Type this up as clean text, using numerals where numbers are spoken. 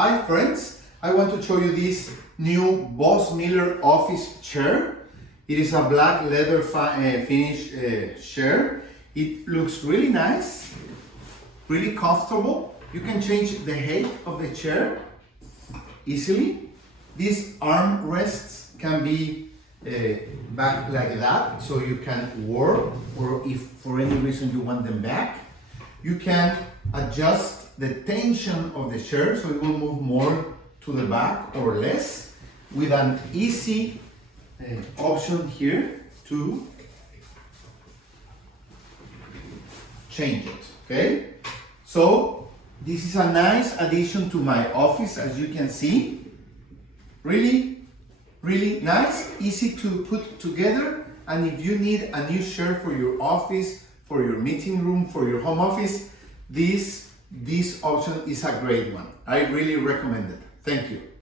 Hi friends, I want to show you this new Bosmiller office chair. It is a black leather finish chair. It looks really nice, really comfortable. You can change the height of the chair easily. These armrests can be back like that, so you can work, or if for any reason you want them back. You can adjust the tension of the chair so it will move more to the back or less, with an easy option here to change it. Okay, so this is a nice addition to my office. As you can see, really nice, easy to put together. And if you need a new chair for your office, for your meeting room, for your home office, this option is a great one. I really recommend it. Thank you.